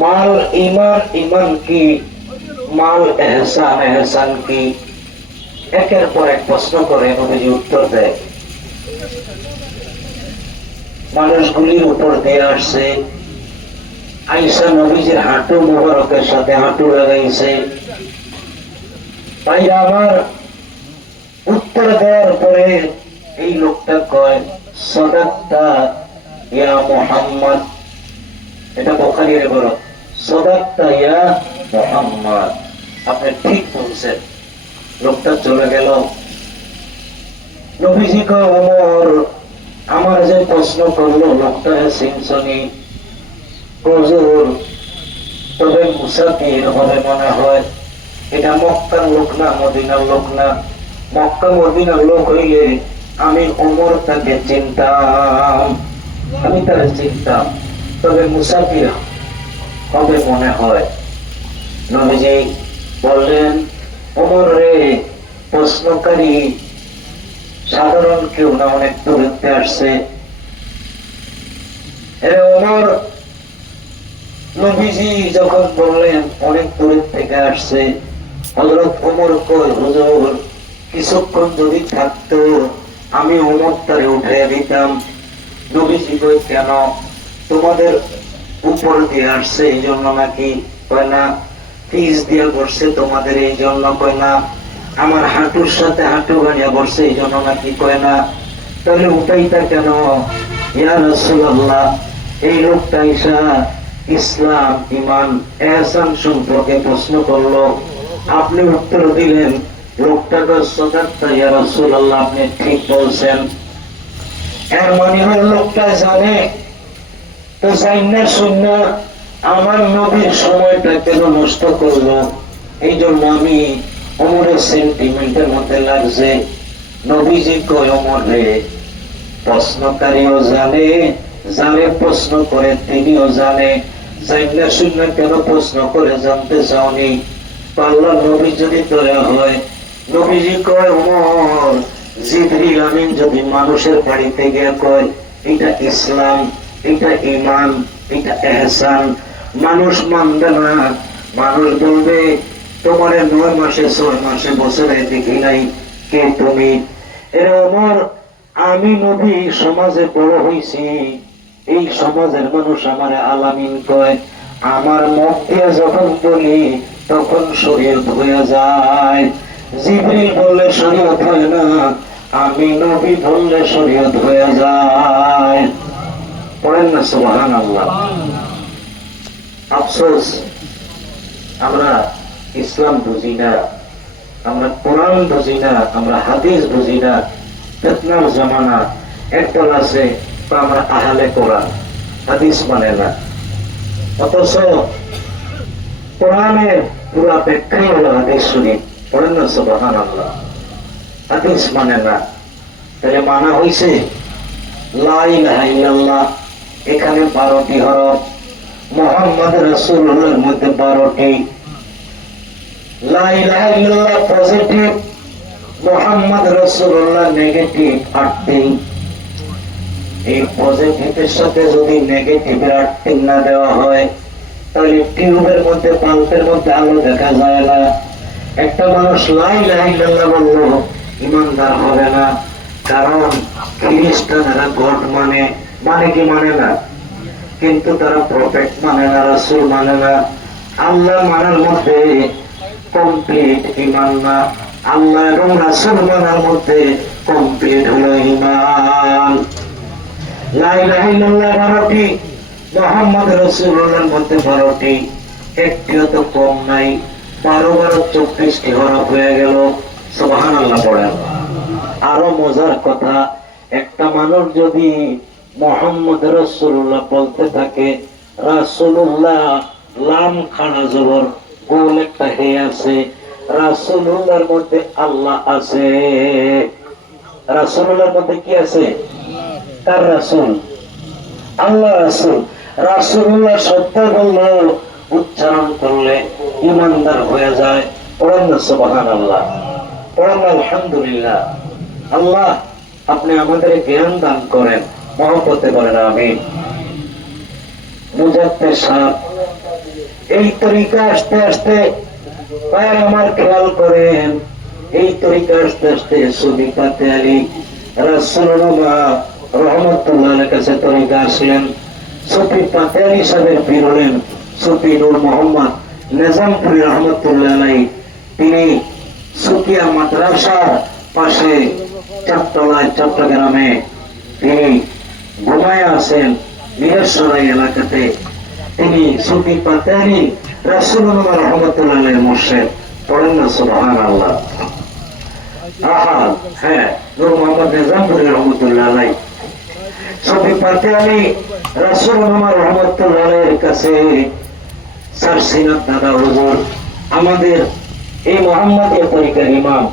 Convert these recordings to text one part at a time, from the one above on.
মাল ইমান, ইমান কি, মাল এহসান, এহসান কি? একের পর এক প্রশ্ন করে নবীজি উত্তর দেয়। মানুষগুলির উপর দিয়ে আসছে, আয়েশা নবীজির হাঁটু মুবারকের সাথে হাঁটু লাগাইছে। ভাইরা আমার, উত্তর দেওয়ার পরে এই লোকটা কয়, সাদাক্তা ইয়া মুহাম্মদ। এটা বুখারীর বড়, সাদাক্তা ইয়া মুহাম্মদ, আপনি ঠিক বলছেন। লোকটা চলে গেল। নবীজি কয়, ওমর, আমার যে প্রশ্ন করলো লোকটা সিনসনি হুজুর, তবে মুসাফির হবে মনে হয়। এটা মক্কার লোক না, মদিনার লোক না। মক্কা মদিনার লোক হইলে আমি ওমর তাকে চিনতাম, আমি তাকে চিনতাম, তবে মুসাফির হবে মনে হয়। নবীজি বললেন, ওমর রে, প্রশ্নকারী সাধারণ কেউ না, অনেক দূরত্বে আসছে। ওমর, নবীজি যখন বললেন অনেক দূরের থেকে আসছে, হযরত ওমর কয়, হুজুর, কিছুক্ষণ যদি থাকতো আমি ওমর তারে উঠে দিতাম। নবীজি কয়, কেন? তোমাদের উপর দিয়ে আসছে এই জন্য নাকি? কয় না। পিস দিয়ে বসছে তোমাদের এই জন্য? কয় না। আমার হাঁটুর সাথে হাঁটু গাড়িয়া বসছে এই জন্য নাকি? কয় না। তাহলে উঠাইতা কেন? ইয়া রাসূলুল্লাহ, এই লোকটা ঈশা ইসলাম, ইমান, এহসান সম্পর্কে প্রশ্ন করলো, আপনি উত্তর দিলেন। লোকটাকে সাদাক্তা ইয়া রাসূলুল্লাহ, আপনি ঠিক বলছেন। এর মানে হল লোকটা জানে তো, জাইনা শুননা আমার নবীর সময়টা কেন নষ্ট করলো। এই জন্য আমি ওমরের সেন্টিমেন্টের মধ্যে লাগছে। নবীজি কয়, ওমর রে, প্রশ্নকারীও জানে, জানে প্রশ্ন করে তিনিও জানে, জাইনা শুননা কেন প্রশ্ন করে জানতে চাওনি? আল্লাহ নবী যদি দয়া হয়। নবীজি কয়, ওমর, জিবরিল আমিন যদি মানুষের বাড়িতে গিয়ে কয় এটা ইসলাম, এটা ইমান, এটা এহসান, মানুষ মানবে না। মানুষ বলবে, তোমার 9 মাসে 6 মাসে বছরে দেখি নাই, কে তুমি? এর ওমর, আমি নবী সমাজে বড় হইছি, এই সমাজের মানুষ আমার আলামিন কয়, আমার মুখ দিয়ে যখন বলি তখন শরীয়ত হয়ে যায়। জিবরিল বললে শরীয়ত হয় না, আমি নবী বললে শরীয়ত হয়ে যায়। পড়েন না সুবহানাল্লাহ। আফসোস, আমরা ইসলাম বুঝি না, আমরা কোরআন বুঝি না, আমরা হাদিস বুঝি না। ফিতনার জামানা। একদল আছে আমরা আহলে কোরআন, হাদিস মানে না, অথচ কোরআনের পুরা ব্যাখ্যাই হলো হাদিস শরীফ। পড়েন না সুবহানাল্লাহ। হাদিস মানে না, তাহলে মানা হইছে লা ইলাহা ইল্লাল্লাহ, এখানে 12টি হরফ, মুহাম্মদ রাসূলুল্লাহর মধ্যে 12টি। লা ইলাহা ইল্লাল্লাহ পজিটিভ, মুহাম্মদ রাসূলুল্লাহ নেগেটিভ 8টি। এই পজিটিভের সাথে যদি নেগেটিভের 8টি না দেওয়া হয়, তাহলে টিউবের মধ্যে, পাল্পের মধ্যে আলো দেখা যায় না। একটা মানুষ লা ইলাহা ইল্লাল্লাহ বলল, ইমানদার হবে না। কারণ খ্রিস্টানরা গড মানে, মানে কি মানে না, কিন্তু তারা প্রফেট মানে না, রাসূল মানে না। আল্লাহ মানার মধ্যে কমপ্লিট ইমান না, আল্লাহ এবং রাসূল মানার মধ্যে কমপ্লিট হলো ইমান। লা ইলাহা ইল্লাল্লাহ 12টি, মুহাম্মদ রাসূলুল্লাহর মধ্যে 12টি, একটিও তো কম নাই। 12 24টি হরফ হয়ে গেল। সুবহানাল্লাহ পড়েন। আরো মজার কথা, একটা মানুষ যদি মুহাম্মদ রাসূলুল্লাহ বলতে থাকে, রাসূলুল্লাহ লাম খাড়া জবর গোল একটা হে আছে, রাসূলুল্লাহর মধ্যে আল্লাহ আছে। রাসূলুল্লাহর মধ্যে কি আছে? কার রাসূল? আল্লাহ রাসূল। রাসূলুল্লাহ সত্য বললে, উচ্চারণ করলে ইমানদার হয়ে যায়। পড়েন না সুবহানাল্লাহ, পড়েন আলহামদুলিল্লাহ। আল্লাহ আপনি আমাদের জ্ঞান দান করেন, মহব্বতে করেন, আমিন। মুজাদ্দেদ সাহেব এই তরিকা আস্তে আস্তে পায় আমার খেয়াল করেন, এই তরিকা আস্তে আস্তে সুফি পাতে আলী রাসূলুল্লাহ রহমতুল্লাহর কাছে তরিকা আসলেন। সুফি পাতে আলী সাহেবের পীর হলেন সুফি নূর মোহাম্মদ নিজামপুরী রহমতুল্লাহ আলাইহি। তিনি সুফিয়া মাদ্রাসার পাশে চারতলায় চট্টগ্রামে তিনি ঘুমায় আছেন মিরসরাই এলাকাতে। তিনি সুফি পাতে আলী রাসূলুল্লাহ রহমতুল্লাহ আলাইহির মুর্শিদ। পড়েন না সুবহানাল্লাহ। আহা, হ্যাঁ, নূর মোহাম্মদ নিজামপুরী রহমতুল্লাহ আলাইহি সুফি পাতে আলী রাসূলুল্লাহ রহমতুল্লাহ আলাইহির কাছে সারসিনাত দাদা হুজুর আমাদের এই মোহাম্মদের তরিকার ইমাম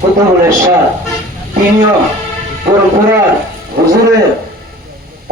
কুতুবুল ইরশাদ, তিনিও পুরপুরার হুজুরের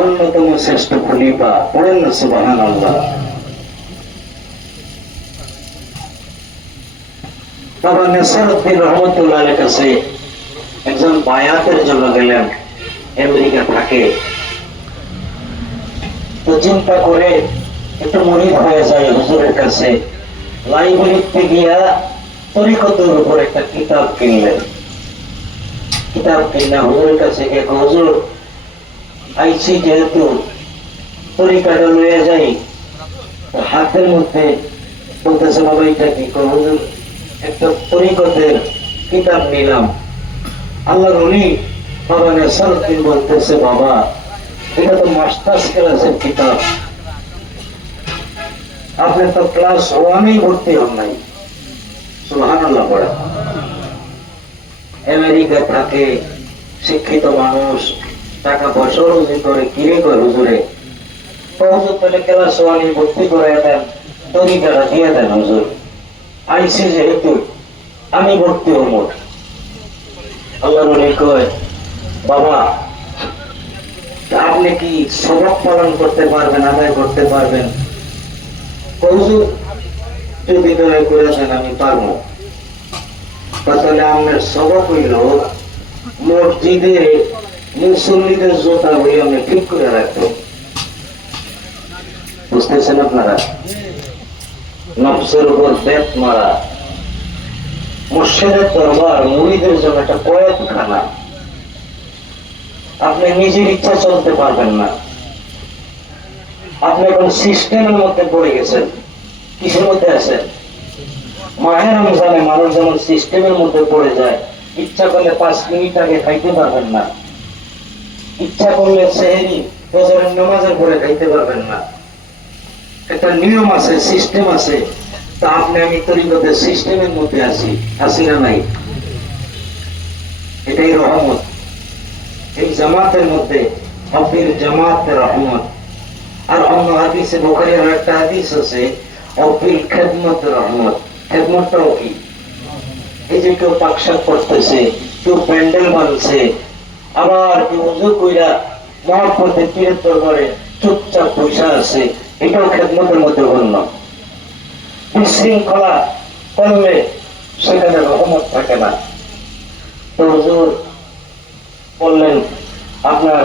অন্যতম শ্রেষ্ঠ খলিফা। পড়েন না সুবহানাল্লাহ। বাবা নেসারউদ্দিন রহমতুল্লাহ আলাইহির কাছে একজন বায়াতের জন্য গেলেন, আমেরিকা থাকে। তো চিন্তা করে একটু মুরিদ হয়ে যায় হুজুরের কাছে। লাইব্রেরিতে গিয়া তরিকতের উপর একটা কিতাব কিনলেন। কিতাব কিনা হুজুরের কাছে গিয়ে, হুজুর আইসি যেহেতু তরিকাটা লয়ে যাই, হাতের মধ্যে বলতেছে, বাবা এটা কি? হুজুর একটা তরিকতের কিতাব নিলাম। আল্লাহর ওলি বাবা নেসারউদ্দিন বলতেছে, বাবা এটা তো মাস্টার্স ক্লাসের কিতাব, আপনি তো ক্লাস 1-এই ভর্তি হন নাই। সুবহানাল্লাহ। পড়া আমেরিকা থাকে, শিক্ষিত মানুষ, টাকা পয়সা রোজগার করে, কিরে করে হুজুরে হুজুর তাহলে ক্লাস 1-এ ভর্তি করে দেন, তরিকাটা দিয়ে দেন হুজুর। আইসি যেহেতু আমি ভর্তি হব। আল্লাহর ওলি কয়, বাবা আপনি কি সবক পালন করতে পারবেন, আদায় করতে পারবেন? হুজুর যদি দয়া করে দেন আমি পারবো। তাহলে আপনার সবক হইল মসজিদে মুসল্লিদের জোতা হইল আমি ঠিক করে রাখবো। বুঝতেছেন আপনারা? নফসের উপর বেত মারা, মুর্শিদের দরবার মুরিদের জন্য একটা কয়েদখানা। আপনি নিজের ইচ্ছা চলতে পারবেন না। আপনি এখন সিস্টেমের মধ্যে পড়ে গেছেন। কিসের মধ্যে আছেন? মাহে রমজানে মানুষ যেমন সিস্টেমের মধ্যে পড়ে যায়, ইচ্ছা করলে 5 মিনিট আগে খাইতে পারবেন না, ইচ্ছা করলে সেহরি ফজরের নামাজের পরে খাইতে পারবেন না। একটা নিয়ম আছে, সিস্টেম আছে। তা আপনি আমি তরিকতের সিস্টেমের মধ্যে আছি না নাই? এটাই রহমত। এই জামাতের মধ্যে হফির জামাত রহমত। আর অন্য হাদিসে বুখারীর একটা হাদিস আছে, হফিল খেদমত রহমত। খেদমতটাও কি? এই যে কেউ পাকশাক করতেছে, কেউ প্যান্ডেল বানছে, আবার কেউ উযু কইরা মহব্বতে পীরের দরবারে চুপচাপ বসে আছে, এটাও খেদমতের মধ্যে গণ্য। বিশৃঙ্খলা করলে সেখানে রহমত থাকে না। তো হুজুর বললেন, আপনার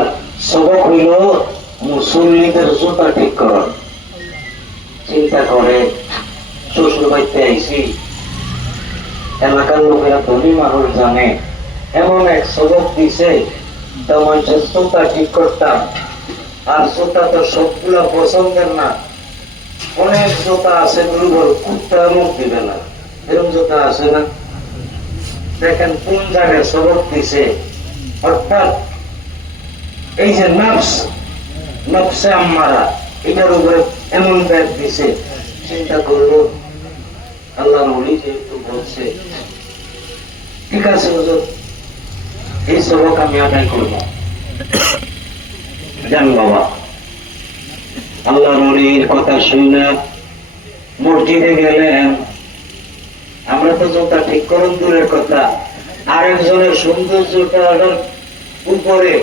সবক হইল মুসল্লিদের জুতা ঠিক করুন। চিন্তা করে শ্বশুর বাড়িতে আইসি, এলাকার লোকেরা ধনী মানুষ জানে, এমন এক সবক দিছে, তা মানুষের জুতা ঠিক করতাম। আর জুতা তো সবগুলা পছন্দের না। অনেক জুতা আছে দুর্বল, কুত্তা মুখ দিবে না, এরকম জুতা আছে না? দেখেন কোন জায়গায় সবক দিছে। অর্থাৎ এই যে নফসে আম্মারা, এটার উপরে এমন ব্যাগ দিছে। চিন্তা করলো আল্লাহর ওলি যেহেতু বলছে, ঠিক আছে হুজুর, এই সবক আমি আদায় করবো। জান বাবা, আল্লাহর ওলির কথা শুনে মসজিদে গেলেন। আমরা তো জুতা ঠিক করুন দূরের কথা, আরেকজনের সৌন্দর্যটার উপরে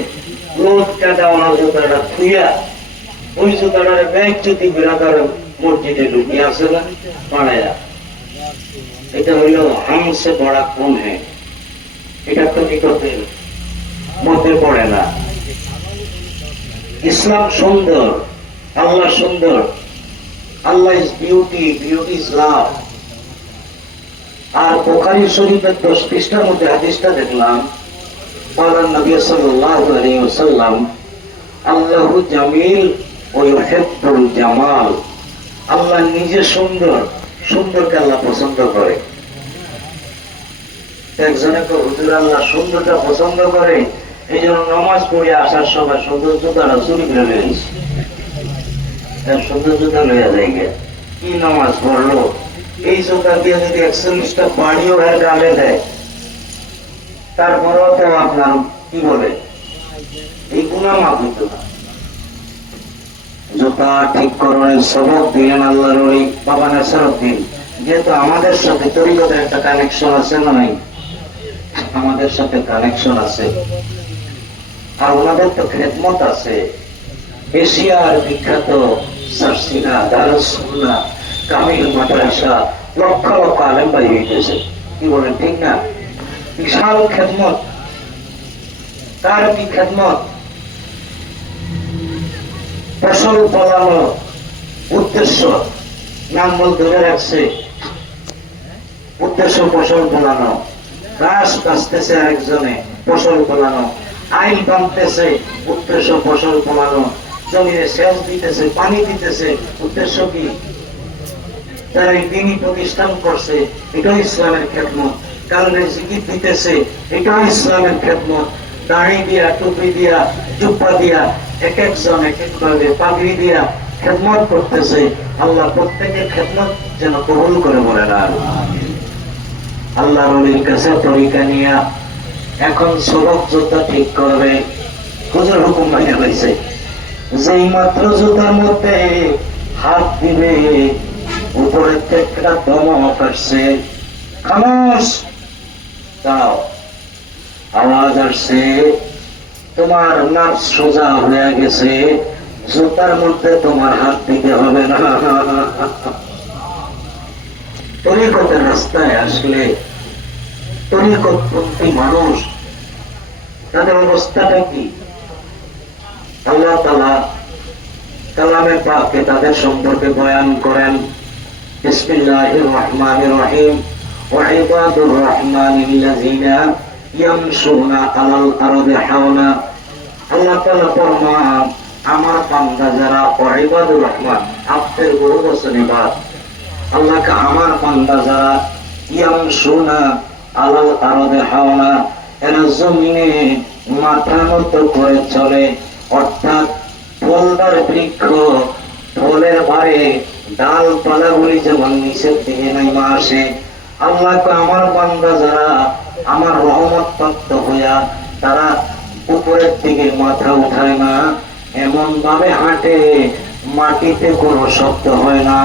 লোকটা দেওয়া জুতাটা থুইয়া ওই জুতাটার ব্যাগ যদি বিরাদার মসজিদে ঢুকিয়ে আসে না পাড়ায়া, এটা হইল হামসে বড়া কম হ্যাঁ, এটা তো নিকটের মধ্যে পড়ে না। ইসলাম সুন্দর, আল্লাহ সুন্দর, Allah is beauty, beauty is love. আর বুখারী শরীফের 10 পৃষ্ঠার মধ্যে হাদিসটা দেখলাম, বলেন নবী সাল্লাল্লাহু আলাইহি ওয়াসাল্লাম, আল্লাহু জামিল ওয়া ইউহিব্বুল জামাল। আল্লাহ নিজে সুন্দর, সুন্দরকে আল্লাহ পছন্দ করে। একজনে তো হুজুর আল্লাহ সুন্দরটা পছন্দ করে, এই জন্য নামাজ পড়ে আসার সময় সুন্দর জুতাটা চুরি করে লইছে, সুন্দর জুতা লইয়া যায়। কি নামাজ পড়লো, এই জুতা দিয়ে যদি 41টা বাড়িও গালে দেয়, তারপরেও তো আপনার কি বলে এই গুনাহ মাফ হইতো না। জুতা ঠিক করণের সবক দিলেন আল্লাহর ওলি বাবা নাসিরউদ্দিন। যেহেতু আমাদের সাথে তরিকতের একটা কানেকশন আছে না নাই, আমাদের সাথে কানেকশন আছে, আর ওনাদের তো খেদমত আছে। এশিয়ার বিখ্যাত সারসিনা, দারুস সুন্নাহ, কামিল মাদ্রাসা, লক্ষ লক্ষ আলেম বাড়ি হইতেছে, কি বলেন ঠিক না? বিশাল খেদমত। তার কি খেদমত? ফসল ফলানো উদ্দেশ্য, নাম বল ধরে রাখছে, উদ্দেশ্য ফসল ফলানো। গাছ বাঁচতেছে আরেকজনে, ফসল ফলানো। আইল বানতেছে, উদ্দেশ্য ফসল ফলানো। জমিনে সেচ দিতেছে, পানি দিতেছে, উদ্দেশ্য কি? তারা এই দিনই প্রতিষ্ঠান করছে, এটাও ইসলামের খেদমত। কারণে জিকির দিতেছে, এটাও ইসলামের খেদমত। দাড়ি দিয়া, টুপি দিয়া, জুব্বা দিয়া, এক একজন এক এক ভাবে পাগড়ি দিয়া খেদমত করতেছে। আল্লাহ প্রত্যেকের খেদমত যেন কবুল করে, বলে না আল্লাহর ওলির কাছে তরিকা নিয়া এখন সবক জুতা ঠিক করবে। হুজুর হুকুম মাইনা হয়েছে, যেই মাত্র জুতার মধ্যে হাত দিবে, উপরে থেকে দমক আসছে, খামোশ, দাও। আওয়াজ আসছে, তোমার নাক সোজা হয়ে গেছে, জুতার মধ্যে তোমার হাত দিতে হবে না। তরিকতের রাস্তায় আসলে তরিকতপন্থী মানুষ, তাদের অবস্থাটা কি? আল্লাহ তাআলা কালামে পাকে তাদের সম্পর্কে বয়ান করেন, বিসমিল্লাহির রহমানির রহিম, ওয়া ইবাদুর রহমানিল্লাযিনা ইয়ামশুনা আলাল আরদি হাওনা। আল্লাহ তাআলা ফরমান, আমার বান্দা যারা, ওয়া ইবাদুর রহমান, আপনার বহু বচন ইবাদ। আল্লাহকে আমার বান্দা যারা, ইয়ামশুনা আলাল আরদি হাওনা, এরা জমিনে মাথা নত করে চলে। অর্থাৎ ফলদার বৃক্ষ, ফলের বারে ডালপালাগুলি যেমন নিচের দিকে নাইমা আসে, আল্লাহকে আমার বান্দা যারা আমার রহমত প্রাপ্ত হইয়া তারা উপরের দিকে মাথা উঠায় না, এমন ভাবে হাঁটে মাটিতে কোনো শব্দ হয় না।